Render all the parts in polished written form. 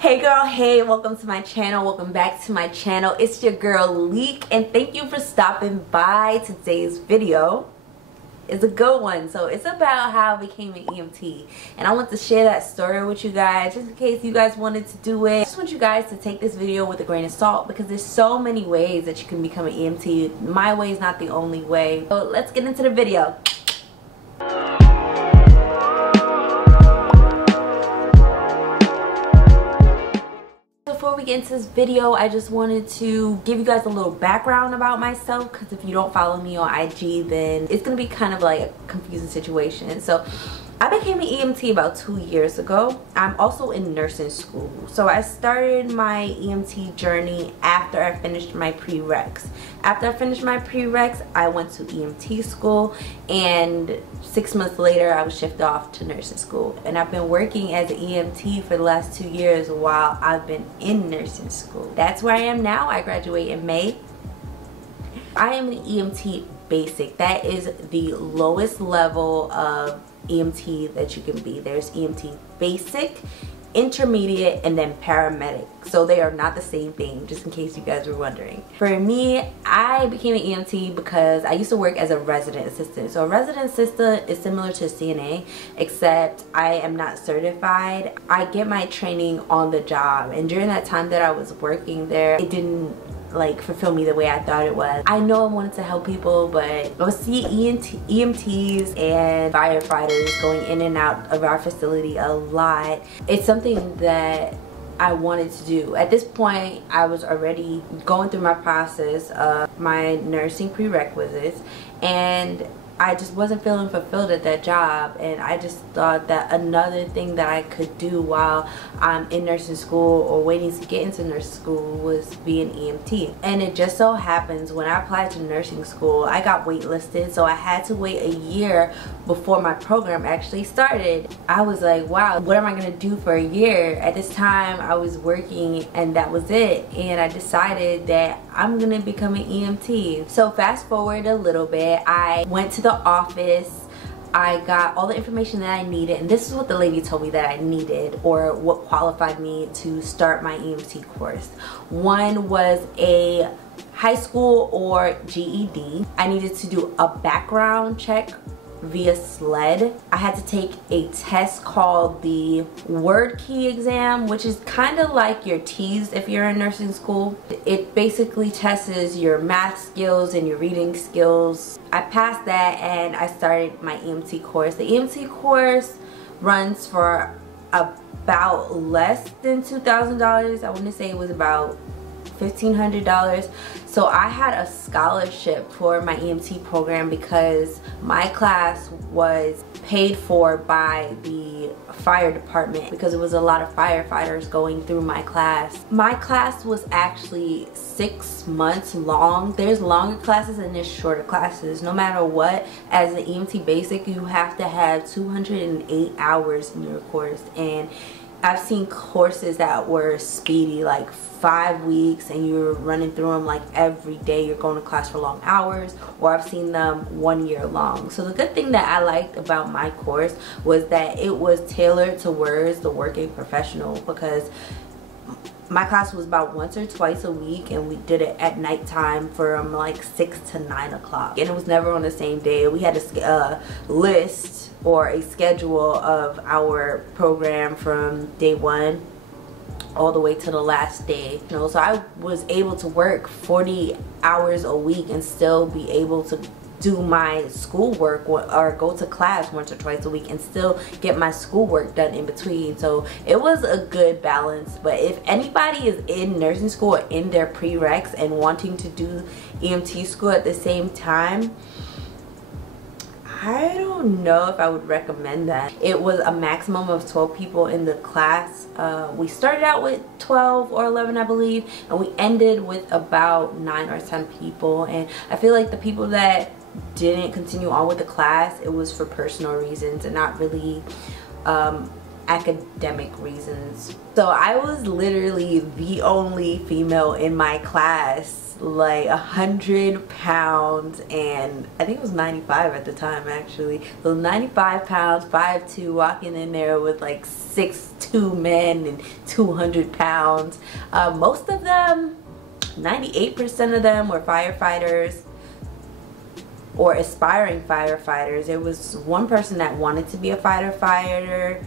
Hey girl, hey, welcome to my channel. Welcome back to my channel. It's your girl Leek, and thank you for stopping by. Today's video is a good one. So it's about how I became an EMT, and I want to share that story with you guys just in case you guys wanted to do it. I just want you guys to take this video with a grain of salt because there's so many ways that you can become an EMT. My way is not the only way. So let's get into the video. Before we get into this video, I just wanted to give you guys a little background about myself, because if you don't follow me on IG, then it's gonna be kind of like a confusing situation. So I became an EMT about 2 years ago. I'm also in nursing school. So I started my EMT journey after I finished my prereqs. After I finished my prereqs, I went to EMT school, and 6 months later I was shifted off to nursing school. And I've been working as an EMT for the last 2 years while I've been in nursing school. That's where I am now. I graduate in May. I am an EMT basic. That is the lowest level of EMT that you can be. There's EMT basic, intermediate, and then paramedic. So they are not the same thing, just in case you guys were wondering. For me, I became an EMT because I used to work as a resident assistant. So a resident assistant is similar to CNA, except I am not certified. I get my training on the job, and during that time that I was working there, it didn't like fulfill me the way I thought it was. I know I wanted to help people, but I would see EMTs and firefighters going in and out of our facility a lot. It's something that I wanted to do. At this point, I was already going through my process of my nursing prerequisites, and I just wasn't feeling fulfilled at that job, and I just thought that another thing that I could do while I'm in nursing school or waiting to get into nursing school was be an EMT. And it just so happens when I applied to nursing school, I got waitlisted, so I had to wait a year before my program actually started. I was like, wow, what am I gonna do for a year? At this time I was working, and that was it, and I decided that I'm gonna become an EMT. So fast forward a little bit, I went to the office, I got all the information that I needed, and this is what the lady told me that I needed, or what qualified me to start my EMT course. One was a high school or GED. I needed to do a background check via SLED. I had to take a test called the word key exam, which is kind of like your T's if you're in nursing school. It basically tests your math skills and your reading skills. I passed that, and I started my EMT course. The EMT course runs for about less than $2,000. I want to say it was about $1,500. So I had a scholarship for my EMT program because my class was paid for by the fire department, because it was a lot of firefighters going through my class. My class was actually 6 months long. There's longer classes and there's shorter classes. No matter what, as an EMT basic, you have to have 208 hours in your course, and I've seen courses that were speedy, like 5 weeks, and you're running through them like every day. You're going to class for long hours, or I've seen them 1 year long. So the good thing that I liked about my course was that it was tailored towards the working professional, because my class was about once or twice a week, and we did it at nighttime from like 6 to 9 o'clock, and it was never on the same day. We had a list or a schedule of our program from day one all the way to the last day. You know, so I was able to work 40 hours a week and still be able to do my schoolwork or go to class once or twice a week and still get my schoolwork done in between. So it was a good balance. But if anybody is in nursing school or in their prereqs and wanting to do EMT school at the same time, I don't know if I would recommend that. It was a maximum of 12 people in the class. We started out with 12 or 11, I believe, and we ended with about 9 or 10 people. And I feel like the people that didn't continue on with the class, it was for personal reasons and not really academic reasons. So I was literally the only female in my class, like 100 pounds, and I think it was 95 at the time actually. So 95 pounds, 5'2", walking in there with like 6'2" men and 200 pounds. Most of them, 98% of them, were firefighters or aspiring firefighters. There was one person that wanted to be a firefighter.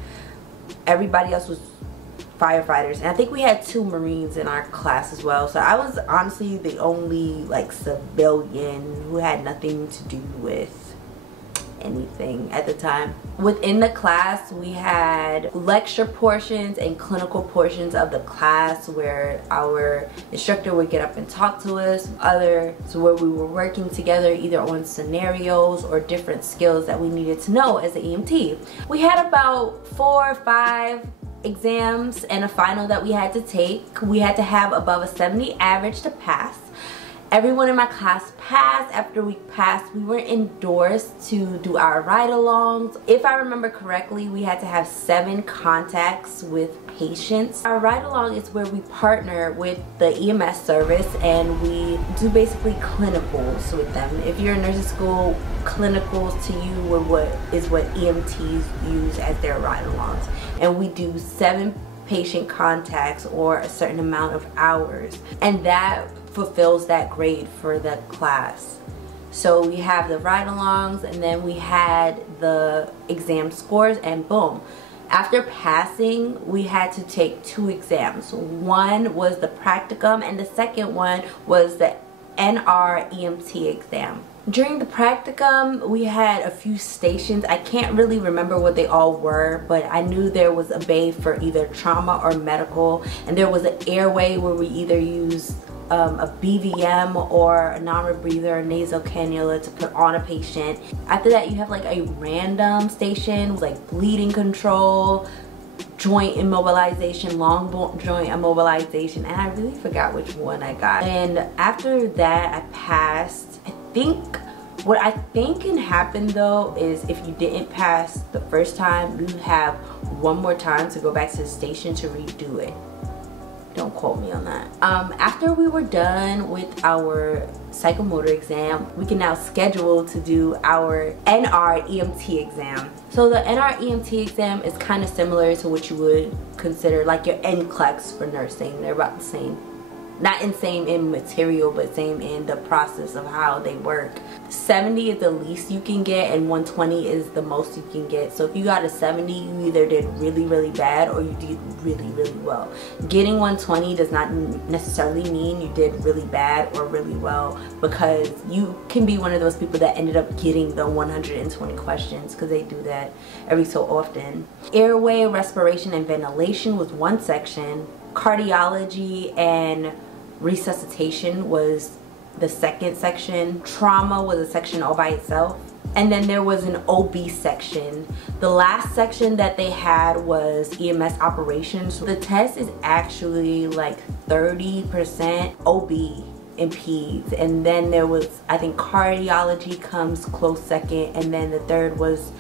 Everybody else was firefighters, and I think we had 2 Marines in our class as well. So I was honestly the only like civilian who had nothing to do with anything at the time. Within the class, we had lecture portions and clinical portions of the class where our instructor would get up and talk to us. Others where we were working together either on scenarios or different skills that we needed to know as an EMT. We had about 4 or 5 exams and a final that we had to take. We had to have above a 70 average to pass. Everyone in my class passed. After we passed, we were endorsed to do our ride-alongs. If I remember correctly, we had to have 7 contacts with patients. Our ride-along is where we partner with the EMS service and we do basically clinicals with them. If you're in nursing school, clinicals to you is what EMTs use as their ride-alongs. And we do 7 patient contacts or a certain amount of hours, and that fulfills that grade for the class. So we have the ride-alongs, and then we had the exam scores, and boom. After passing, we had to take 2 exams. One was the practicum, and the second one was the NREMT exam. During the practicum, we had a few stations. I can't really remember what they all were, but I knew there was a bay for either trauma or medical, and there was an airway where we either used a BVM or a non-rebreather, nasal cannula to put on a patient. After that, you have like a random station, like bleeding control, joint immobilization, long joint immobilization, and I really forgot which one I got. And after that, I passed. What I think can happen though is if you didn't pass the first time, you have one more time to go back to the station to redo it. Don't quote me on that. After we were done with our psychomotor exam, we can now schedule to do our NREMT exam. So the NREMT exam is kind of similar to what you would consider like your NCLEX for nursing. They're about the same. Not in same in material, but same in the process of how they work. 70 is the least you can get and 120 is the most you can get. So if you got a 70, you either did really, really bad or you did really, really well. Getting 120 does not necessarily mean you did really bad or really well, because you can be one of those people that ended up getting the 120 questions, because they do that every so often. Airway, respiration, and ventilation was one section. Cardiology and resuscitation was the second section. Trauma was a section all by itself. And then there was an OB section. The last section that they had was EMS operations. The test is actually like 30% OB in peds. And then there was, I think cardiology comes close second. And then the third was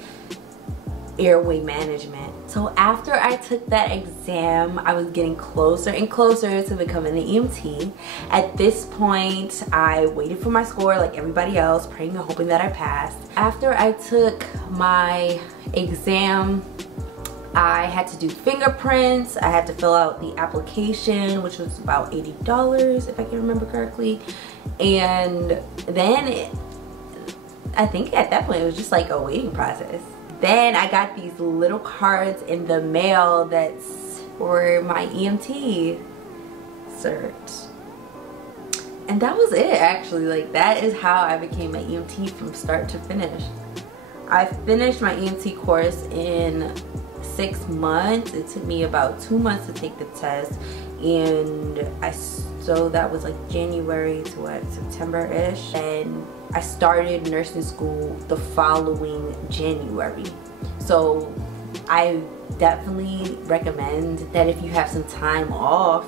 airway management. So after I took that exam, I was getting closer and closer to becoming an EMT. At this point, I waited for my score like everybody else, praying and hoping that I passed. After I took my exam, I had to do fingerprints. I had to fill out the application, which was about $80 if I can remember correctly. And then I think at that point it was just like a waiting process. Then I got these little cards in the mail that's for my EMT cert. And that was it actually. Like, that is how I became an EMT from start to finish. I finished my EMT course in 6 months. It took me about 2 months to take the test, and so that was like January to what, September-ish, and I started nursing school the following January. So I definitely recommend that if you have some time off,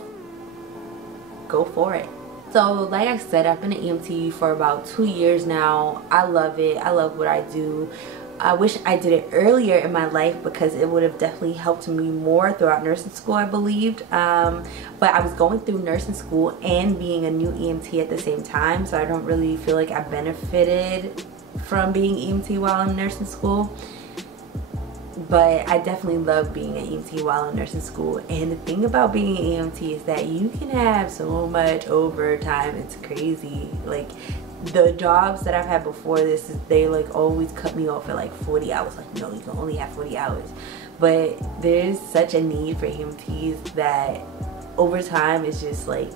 go for it. So like I said, I've been an EMT for about 2 years now. I love it. I love what I do. I wish I did it earlier in my life because it would have definitely helped me more throughout nursing school, I believed. But I was going through nursing school and being a new EMT at the same time, so I don't really feel like I benefited from being EMT while in nursing school. But I definitely love being an EMT while in nursing school. And the thing about being an EMT is that you can have so much overtime. It's crazy. Like, the jobs that I've had before this, they like always cut me off at like 40 hours. Like, no, you can only have 40 hours. But there's such a need for EMTs that overtime is just like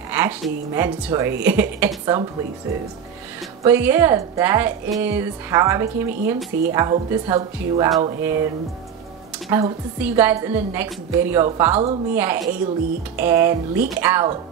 actually mandatory at some places. But yeah, that is how I became an EMT. I hope this helped you out, and I hope to see you guys in the next video. Follow me at aleek and leak out.